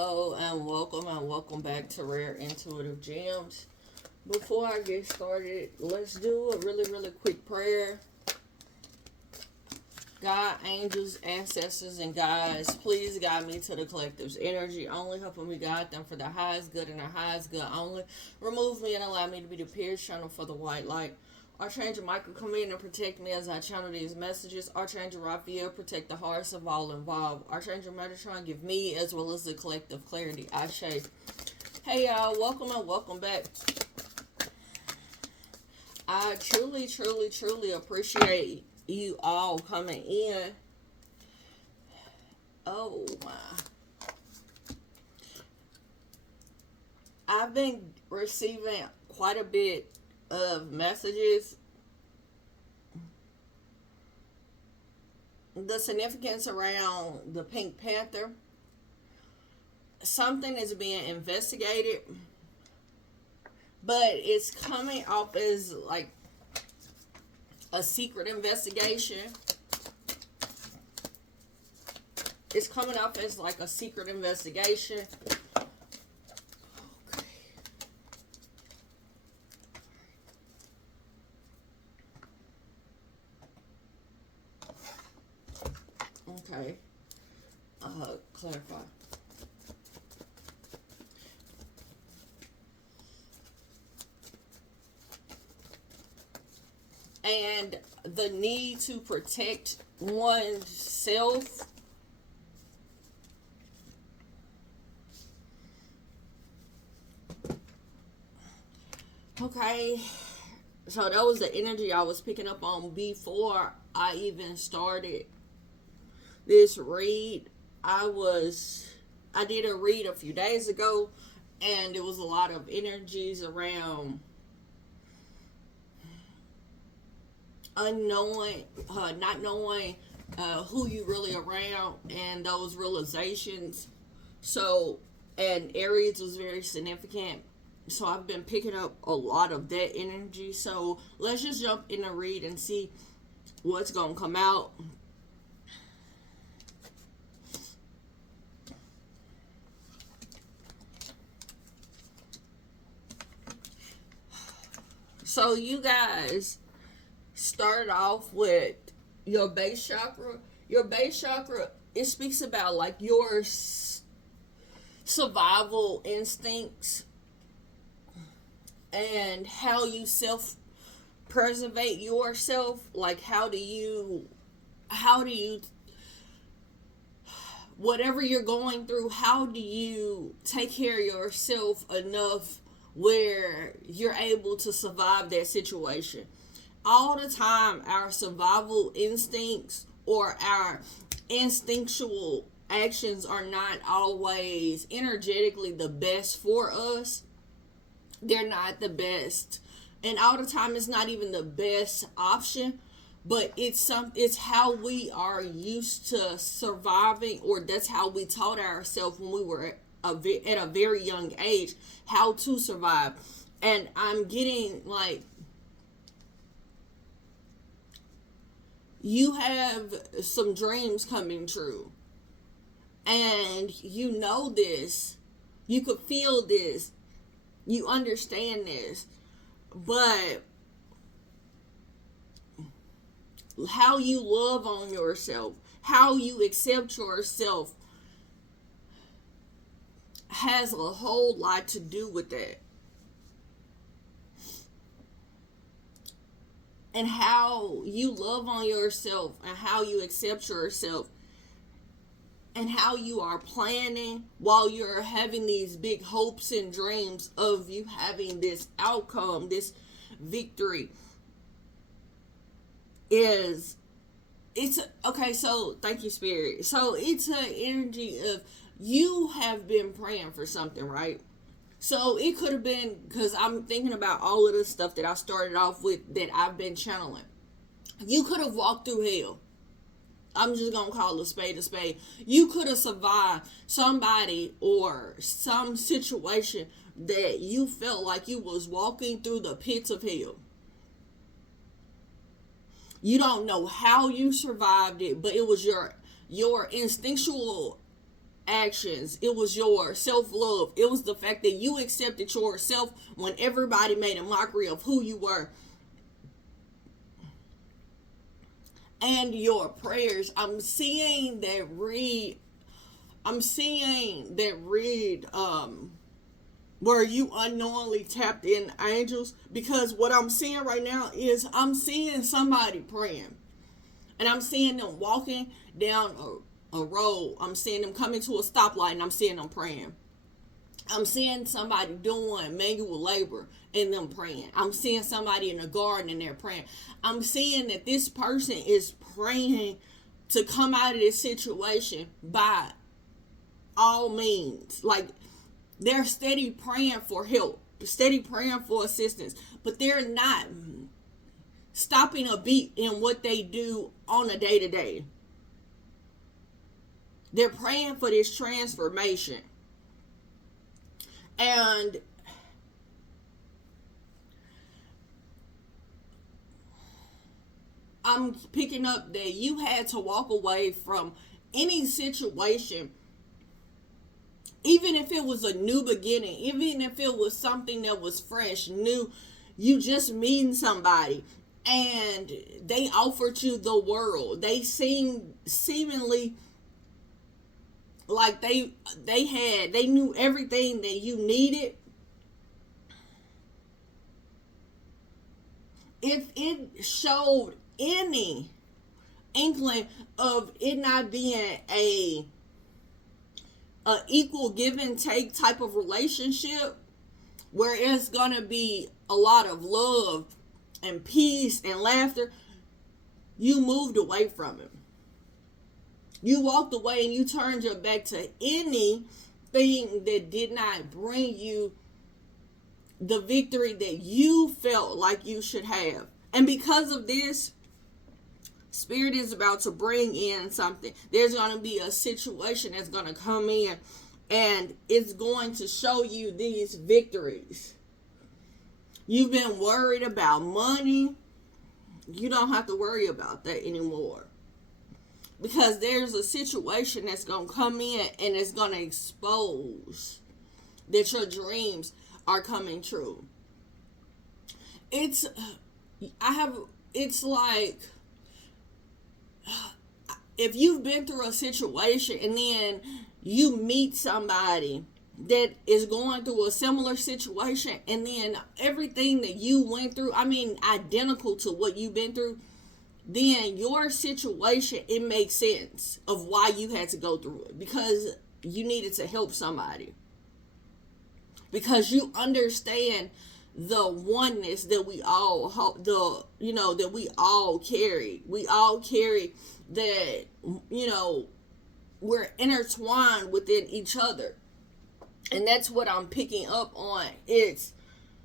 Hello and welcome back to Rare Intuitive Gems. Before I get started, let's do a really quick prayer. God, angels, ancestors, and guides, please guide me to the collective's energy, only helping me guide them for the highest good and the highest good only. Remove me and allow me to be the pierced channel for the white light. Archangel Michael, come in and protect me as I channel these messages. Archangel Raphael, protect the hearts of all involved. Archangel Metatron, give me as well as the collective clarity. Ashe. Hey y'all, welcome and welcome back. I truly appreciate you all coming in. Oh my. I've been receiving quite a bit of messages. The significance around the Pink Panther. Something is being investigated, but it's coming off as like a secret investigation. It's coming off as like a secret investigation. Okay. Clarify. And the need to protect oneself. Okay. So that was the energy I was picking up on before I even started this read. I did a read a few days ago, and there was a lot of energies around unknowing, not knowing who you really around, and those realizations. So, and Aries was very significant. So I've been picking up a lot of that energy. So let's just jump in the read and see what's gonna come out. So you guys started off with your base chakra. Your base chakra, it speaks about like your survival instincts and how you self-preservate yourself. Like how do you whatever you're going through, how do you take care of yourself enough where you're able to survive that situation? All the time, our survival instincts or our instinctual actions are not always energetically the best for us. They're not the best. And all the time, it's not even the best option. But it's how we are used to surviving, or that's how we taught ourselves when we were at a very young age how to survive. And I'm getting like, you have some dreams coming true, and you know this, you could feel this, you understand this, but how you love on yourself, how you accept yourself has a whole lot to do with that. And how you love on yourself and how you accept yourself and how you are planning while you're having these big hopes and dreams of you having this outcome, this victory. Okay, so thank you, Spirit. So it's an energy of you have been praying for something, right? So it could have been, because I'm thinking about all of the stuff that I started off with that I've been channeling. You could have walked through hell. I'm just going to call a spade a spade. You could have survived somebody or some situation that you felt like you was walking through the pits of hell. You don't know how you survived it, but it was your instinctual actions. It was your self-love. It was the fact that you accepted yourself when everybody made a mockery of who you were. And your prayers. I'm seeing that read where you unknowingly tapped in angels, because what I'm seeing right now is I'm seeing somebody praying, and I'm seeing them walking down a road. I'm seeing them coming to a stoplight, and I'm seeing them praying. I'm seeing somebody doing manual labor and them praying. I'm seeing somebody in a garden and they're praying. I'm seeing that this person is praying to come out of this situation by all means. Like, they're steady praying for help, steady praying for assistance, but they're not stopping a beat in what they do on a day-to-day. They're praying for this transformation. And I'm picking up that you had to walk away from any situation, even if it was a new beginning, even if it was something that was fresh, new. You just meeting somebody and they offered you the world. They seemingly like they knew everything that you needed. If it showed any inkling of it not being a equal give and take type of relationship, where it's gonna be a lot of love and peace and laughter, you moved away from it. You walked away and you turned your back to anything that did not bring you the victory that you felt like you should have. And because of this, Spirit is about to bring in something. There's going to be a situation that's going to come in, and it's going to show you these victories. You've been worried about money. You don't have to worry about that anymore. Because there's a situation that's going to come in and it's going to expose that your dreams are coming true. It's like, if you've been through a situation and then you meet somebody that is going through a similar situation, and then everything that you went through, identical to what you've been through, then your situation, it makes sense of why you had to go through it, because you needed to help somebody, because you understand the oneness that we all that we all carry. We all carry that, we're intertwined within each other. And that's what I'm picking up on. It's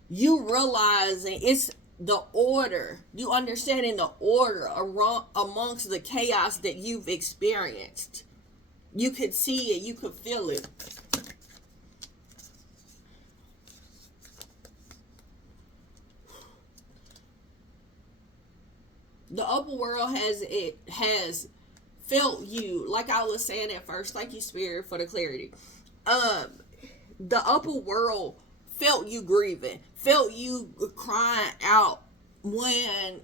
you realizing it's the order. You understanding the order amongst the chaos that you've experienced. You could see it. You could feel it. The upper world has felt you, like I was saying at first. Thank you, Spirit, for the clarity. The upper world felt you grieving, felt you crying out when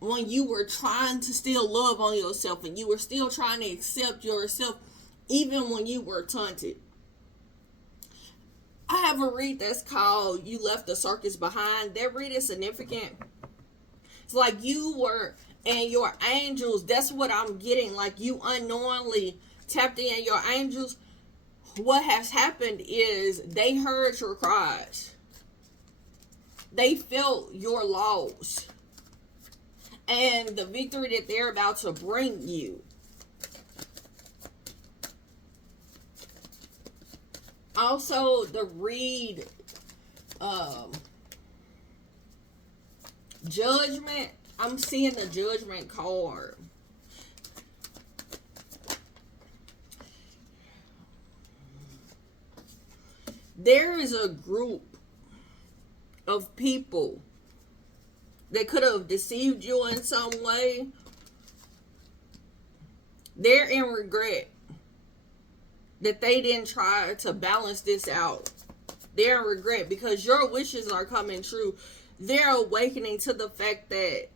you were trying to still love on yourself, and you were still trying to accept yourself, even when you were taunted. I have a read that's called "You Left the Circus Behind." That read is significant. It's like you were, and your angels, that's what I'm getting. Like, you unknowingly tapped in your angels. What has happened is they heard your cries. They felt your loss. And the victory that they're about to bring you. Also, the read, judgment. I'm seeing the judgment card. There is a group of people that could have deceived you in some way. They're in regret. that they didn't try to balance this out. They're in regret because your wishes are coming true. They're awakening to the fact that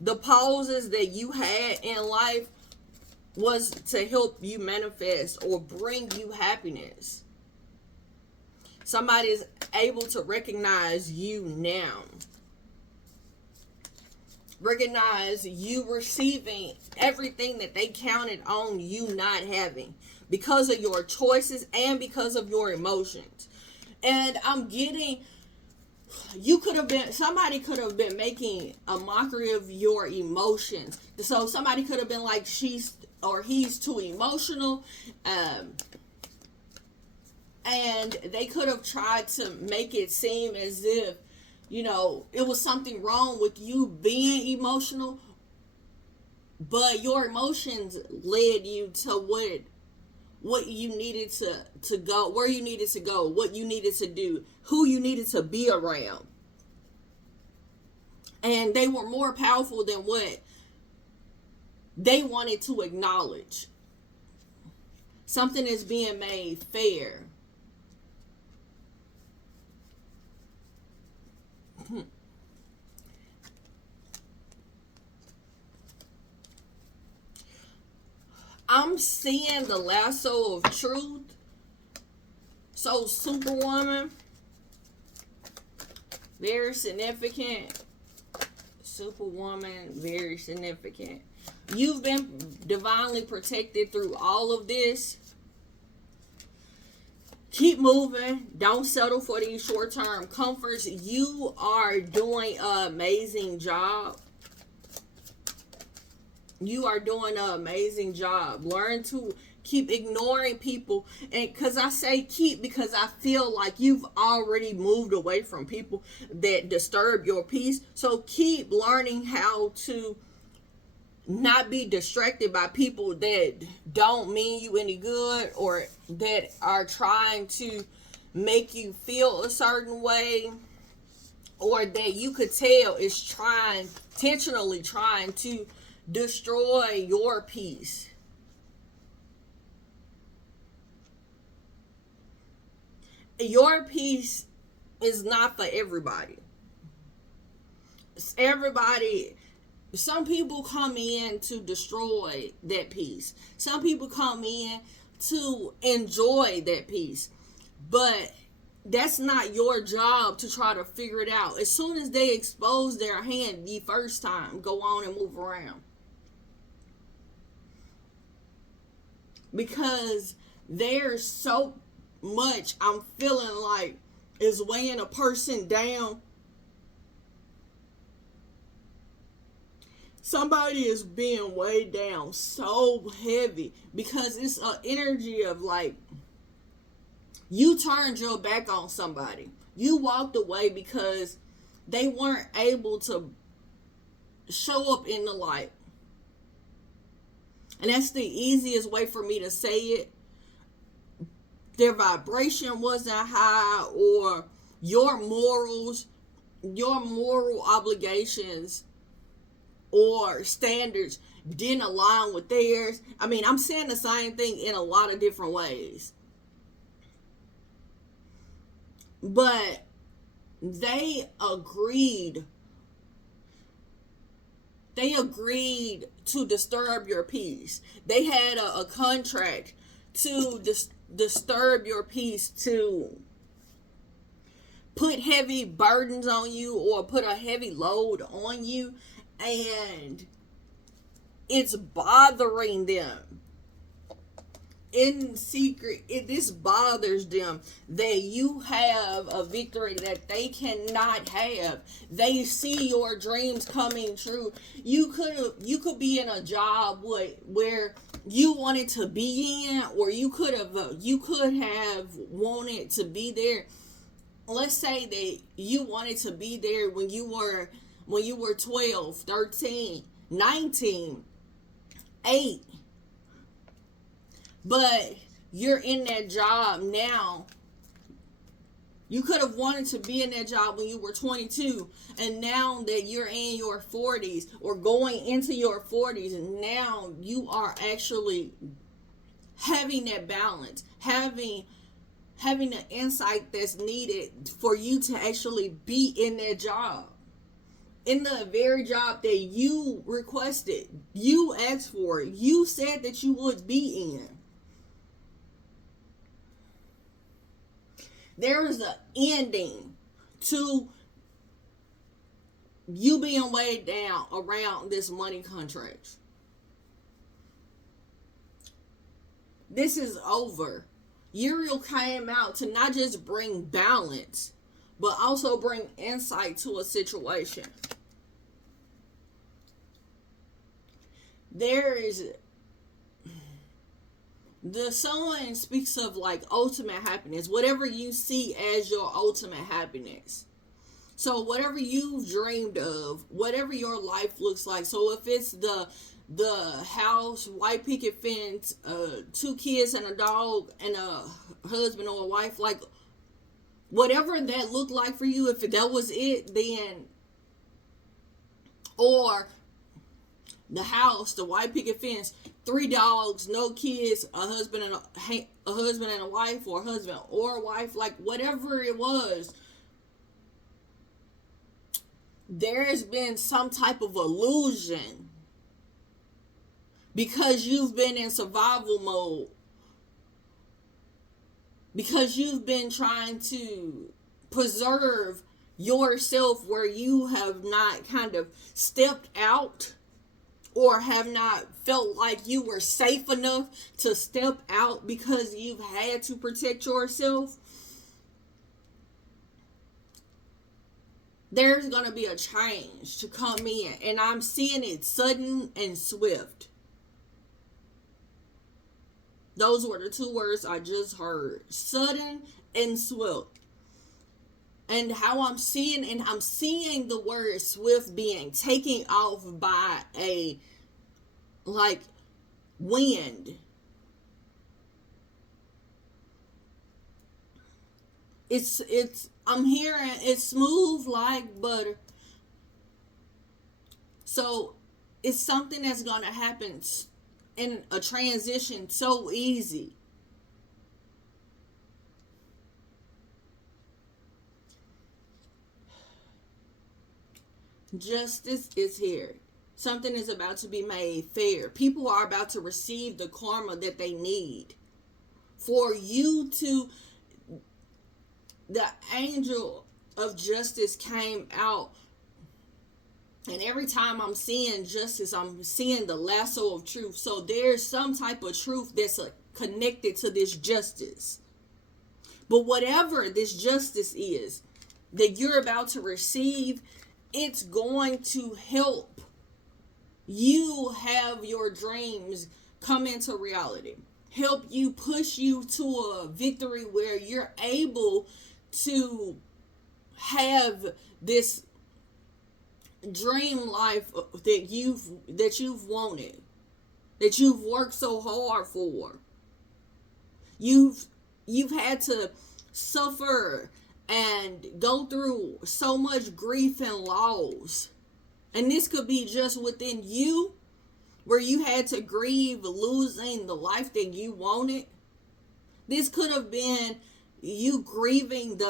the pauses that you had in life was to help you manifest or bring you happiness. Somebody is able to recognize you now. Recognize you receiving everything that they counted on you not having because of your choices and because of your emotions. And I'm getting, somebody could have been making a mockery of your emotions. So somebody could have been like, she's or he's too emotional. And they could have tried to make it seem as if, it was something wrong with you being emotional, but your emotions led you to what you needed to go, where you needed to go, what you needed to do, who you needed to be around. And they were more powerful than what they wanted to acknowledge. Something is being made fair. I'm seeing the lasso of truth. So Superwoman, very significant. Superwoman, very significant. You've been divinely protected through all of this. Keep moving. Don't settle for these short-term comforts. You are doing an amazing job. You are doing an amazing job. Learn to keep ignoring people. And because I say keep, because I feel like you've already moved away from people that disturb your peace. So keep learning how to not be distracted by people that don't mean you any good or that are trying to make you feel a certain way, or that you could tell is intentionally trying to destroy your peace. Your peace is not for everybody. Some people come in to destroy that peace. Some people come in to enjoy that peace. But that's not your job to try to figure it out. As soon as they expose their hand the first time, go on and move around. Because there's so much I'm feeling like is weighing a person down. Somebody is being weighed down so heavy because it's an energy of like, you turned your back on somebody. You walked away because they weren't able to show up in the light. And that's the easiest way for me to say it. Their vibration wasn't high, or your moral obligations or standards didn't align with theirs. I mean, I'm saying the same thing in a lot of different ways. But they agreed to disturb your peace. They had a contract to disturb your peace, to put heavy burdens on you or put a heavy load on you, and it's bothering them. In secret, this bothers them that you have a victory that they cannot have. They see your dreams coming true. You could be in a job where you wanted to be in, or you could have wanted to be there. Let's say that you wanted to be there when you were 12, 13, 19, 8. But you're in that job now. You could have wanted to be in that job when you were 22. And now that you're in your 40s or going into your 40s, and now you are actually having that balance, having the insight that's needed for you to actually be in that job, in the very job that you requested, you asked for, you said that you would be in. There is an ending to you being weighed down around this money contract. This is over. Uriel came out to not just bring balance, but also bring insight to a situation. There is, the sun speaks of like ultimate happiness, whatever you see as your ultimate happiness. So whatever you've dreamed of, whatever your life looks like. So if it's the house, white picket fence, 2 kids and a dog and a husband or a wife, like whatever that looked like for you, if that was it, then, or the house, the white picket fence, 3 dogs, no kids, a husband and a wife, or a husband or a wife, like whatever it was, there has been some type of illusion because you've been in survival mode, because you've been trying to preserve yourself where you have not kind of stepped out or have not felt like you were safe enough to step out because you've had to protect yourself. There's going to be a change to come in, and I'm seeing it sudden and swift. Those were the 2 words I just heard. Sudden and swift. And how I'm seeing the word swift being taken off by a, like, wind. I'm hearing it's smooth like butter. So it's something that's going to happen in a transition so easy. Justice is here. Something is about to be made fair. People are about to receive the karma that they need. For you to, the angel of justice came out, and every time I'm seeing justice, I'm seeing the lasso of truth. So there's some type of truth that's connected to this justice. But whatever this justice is that you're about to receive, it's going to help you have your dreams come into reality. Help you, push you to a victory where you're able to have this dream life that you've wanted, that you've worked so hard for. You've had to suffer and go through so much grief and loss. And this could be just within you, where you had to grieve losing the life that you wanted. This could have been you grieving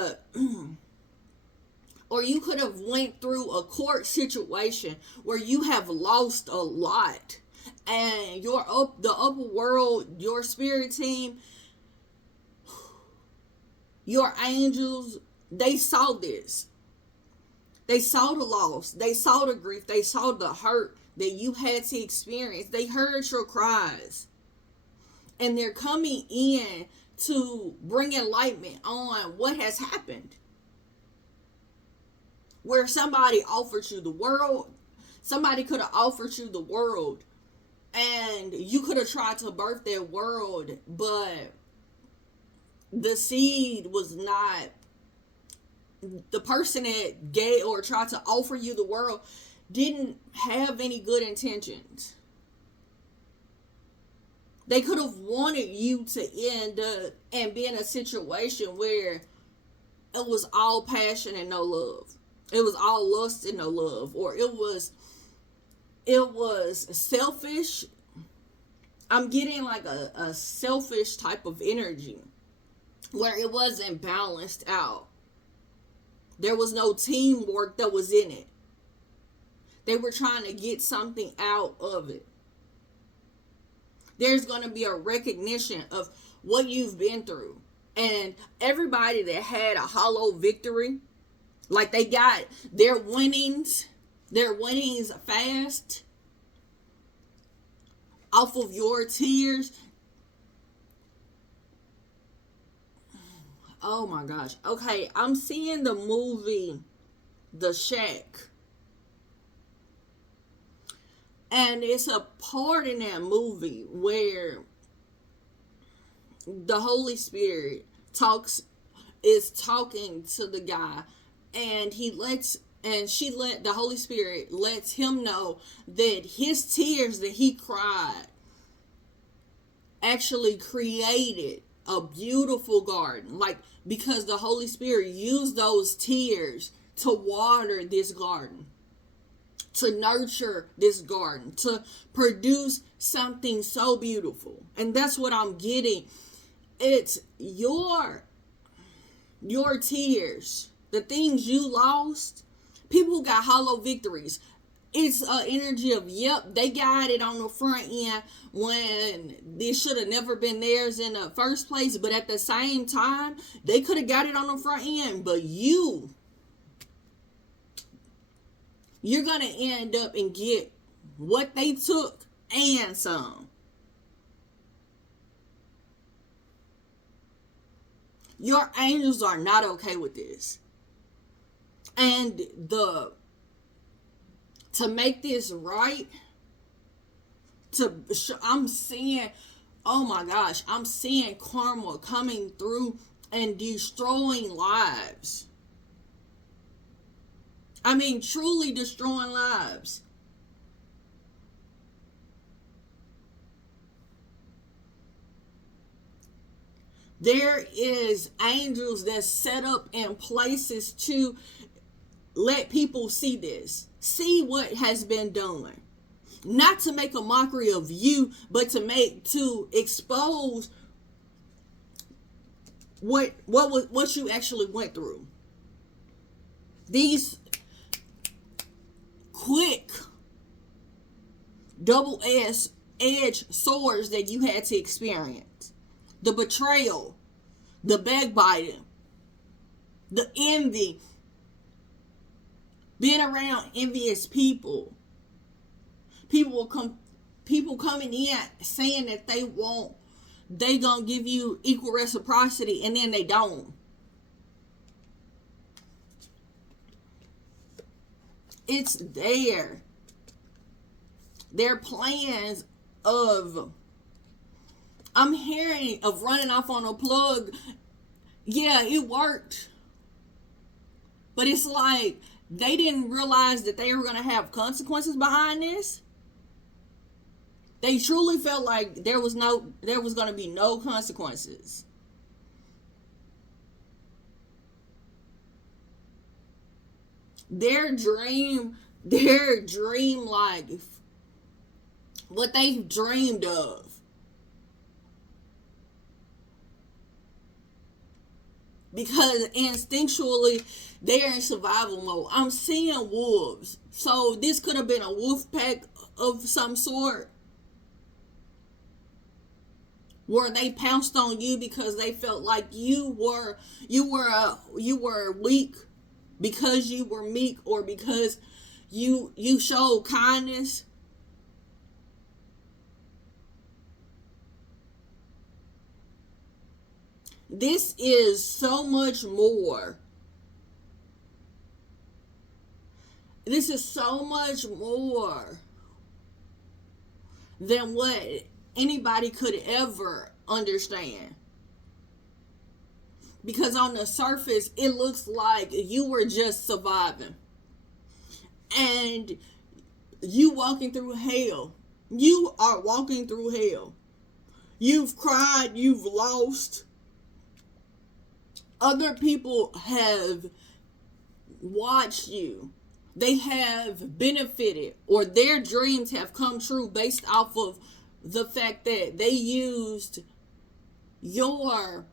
or you could have went through a court situation where you have lost a lot, and the upper world, your spirit team, your angels, they saw this. They saw the loss. They saw the grief. They saw the hurt that you had to experience. They heard your cries. And they're coming in to bring enlightenment on what has happened. Where somebody offered you the world. Somebody could have offered you the world. And you could have tried to birth that world. But the seed was not, the person that gave or tried to offer you the world didn't have any good intentions. They could have wanted you to end up and be in a situation where it was all passion and no love. It was all lust and no love. Or it was selfish. I'm getting like a selfish type of energy where it wasn't balanced out. There was no teamwork that was in it. They were trying to get something out of it. There's going to be a recognition of what you've been through. And everybody that had a hollow victory, like they got their winnings fast off of your tears. Oh my gosh. Okay, I'm seeing the movie The Shack. And it's a part in that movie where the Holy Spirit is talking to the guy, and the Holy Spirit lets him know that his tears that he cried actually created a beautiful garden. Like, because the Holy Spirit used those tears to water this garden, to nurture this garden, to produce something so beautiful. And that's what I'm getting. It's your tears, the things you lost. People who got hollow victories, it's an energy of, yep, they got it on the front end when this should have never been theirs in the first place. But at the same time, they could have got it on the front end. But you're going to end up and get what they took and some. Your angels are not okay with this. And to make this right, I'm seeing, oh my gosh, I'm seeing karma coming through and destroying lives. I mean, truly destroying lives. There is angels that set up in places to let people see this. See what has been done. Not to make a mockery of you, but to expose what you actually went through. These quick double-edged swords that you had to experience. The betrayal, the backbiting, the envy, being around envious people. People coming in saying that they gonna give you equal reciprocity, and then they don't. It's there. Their plans of, I'm hearing of running off on a plug. Yeah, it worked. But it's like they didn't realize that they were going to have consequences behind this. They truly felt like there was going to be no consequences. Their dream life, what they've dreamed of, because instinctually they're in survival mode. I'm seeing wolves, so this could have been a wolf pack of some sort, where they pounced on you because they felt like you were weak, because you were meek, or because you showed kindness. This is so much more. This is so much more than what anybody could ever understand. Because on the surface, it looks like you were just surviving. And you walking through hell. You are walking through hell. You've cried, you've lost. Other people have watched you. They have benefited, or their dreams have come true based off of the fact that they used your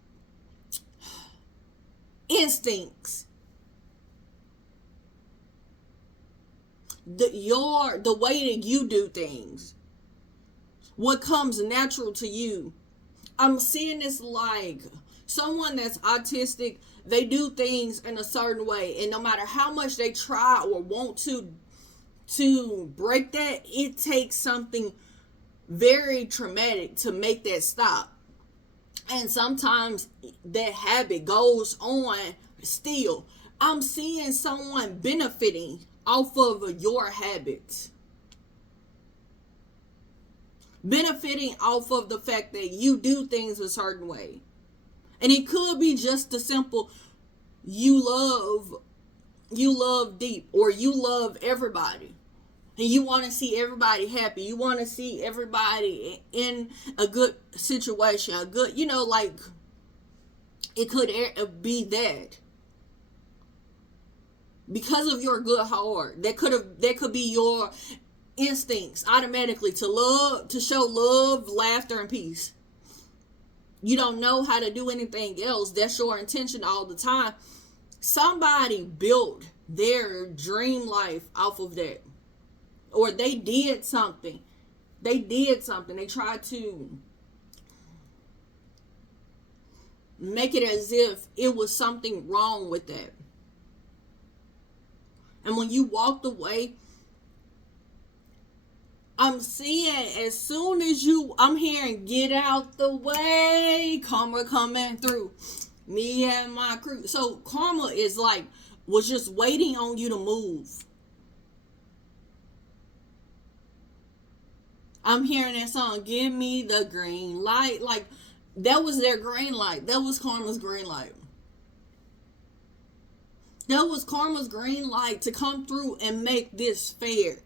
instincts, the way that you do things, what comes natural to you. I'm seeing this like someone that's autistic. They do things in a certain way, and no matter how much they try or want to break that, it takes something very traumatic to make that stop. And sometimes that habit goes on still. I'm seeing someone benefiting off of your habits. Benefiting off of the fact that you do things a certain way. And it could be just the simple, you love deep, or you love everybody. And you want to see everybody happy. You want to see everybody in a good situation. A good, like, it could be that. Because of your good heart. That could be your instincts automatically to show love, laughter, and peace. You don't know how to do anything else. That's your intention all the time. Somebody built their dream life off of that. Or they did something. They tried to make it as if it was something wrong with that. And when you walked away, I'm seeing as soon as I'm hearing, get out the way, karma coming through. Me and my crew. So karma is like, was just waiting on you to move. I'm hearing that song, give me the green light. Like, that was their green light. That was karma's green light. That was karma's green light to come through and make this fair.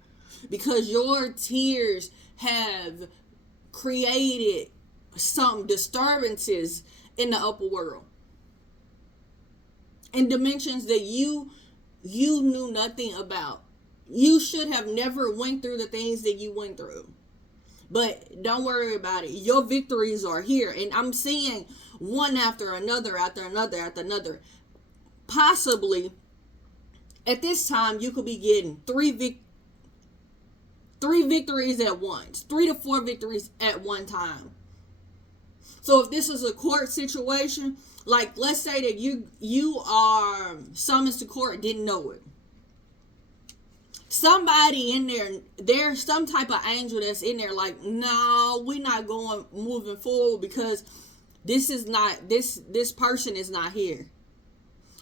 Because your tears have created some disturbances in the upper world. In dimensions that you knew nothing about. You should have never went through the things that you went through. But don't worry about it. Your victories are here. And I'm seeing one after another. Possibly, at this time, you could be getting three victories at once. 3 to 4 victories at one time. So if this is a court situation, like let's say that you are summoned to court, didn't know it. Somebody in there, there's some type of angel that's in there like, no, we're not moving forward because this person is not here.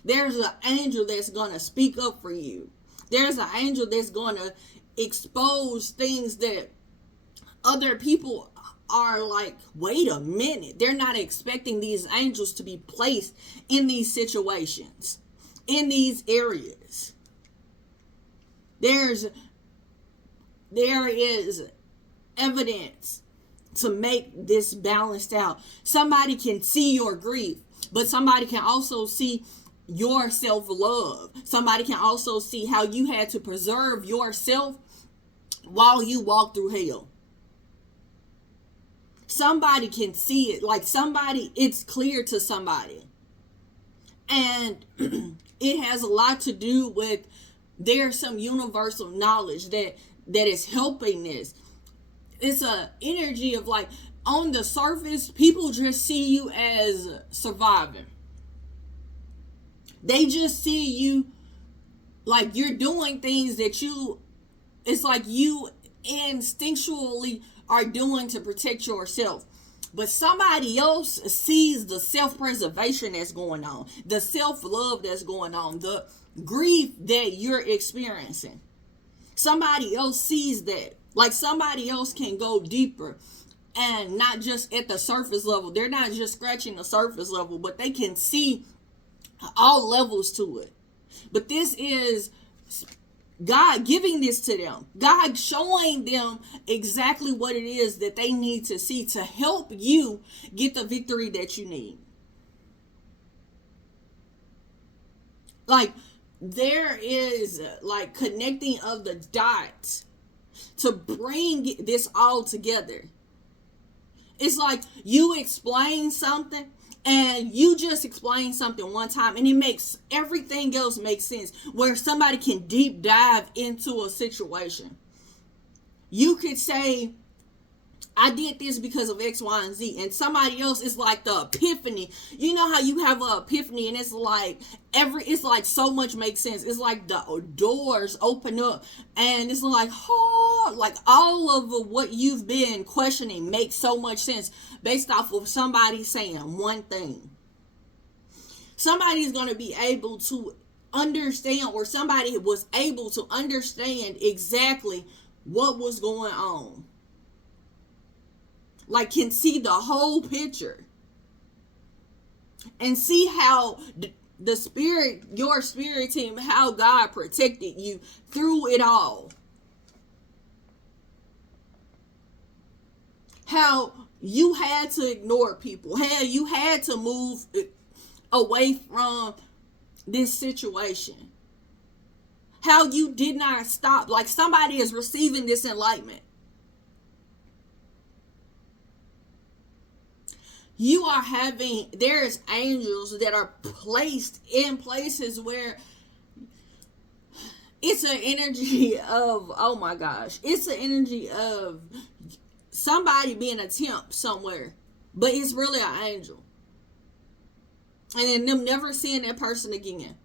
There's an angel that's going to speak up for you. There's an angel that's going to expose things that other people are like, wait a minute. They're not expecting these angels to be placed in these situations, in these areas. There is evidence to make this balanced out. Somebody can see your grief, but somebody can also see your self-love. Somebody can also see how you had to preserve yourself while you walk through hell. Somebody can see it. Like it's clear to somebody. And it has a lot to do with, there's some universal knowledge that is helping this. It's a energy of like, on the surface, people just see you as surviving. They just see you like you're doing things that it's like you instinctually are doing to protect yourself. But somebody else sees the self-preservation that's going on, the self-love that's going on, the grief that you're experiencing. Somebody else sees that. Like somebody else can go deeper and not just at the surface level. They're not just scratching the surface level, but they can see all levels to it. But this is God giving this to them. God showing them exactly what it is that they need to see to help you get the victory that you need. Like, there is like connecting of the dots to bring this all together. It's like you explain something, and you just explain something one time, and it makes everything else make sense, where somebody can deep dive into a situation. You could say, I did this because of X, Y, and Z. And somebody else is like the epiphany. You know how you have an epiphany, and it's like it's like so much makes sense. It's like the doors open up, and it's like, oh, like all of what you've been questioning makes so much sense based off of somebody saying one thing. Somebody's going to be able to understand, or somebody was able to understand exactly what was going on. Like, can see the whole picture and see how the spirit, your spirit team, how God protected you through it all. How you had to ignore people, how you had to move away from this situation, how you did not stop. Like, somebody is receiving this enlightenment. You are having, there's angels that are placed in places where it's an energy of, oh my gosh, it's an energy of somebody being a temp somewhere, but it's really an angel. And then them never seeing that person again.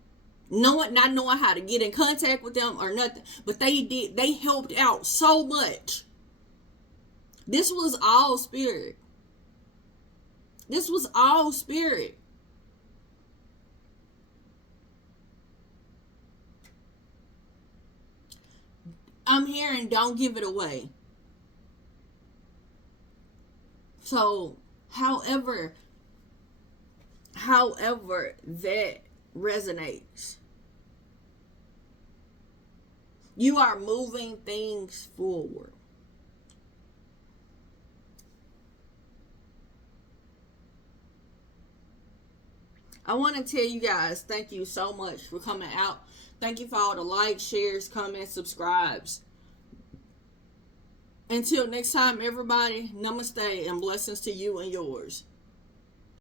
Not knowing how to get in contact with them or nothing. But they helped out so much. This was all spirit. This was all spirit. I'm hearing, don't give it away. So, however that resonates, you are moving things forward. I want to tell you guys, thank you so much for coming out. Thank you for all the likes, shares, comments, subscribes. Until next time, everybody, namaste and blessings to you and yours.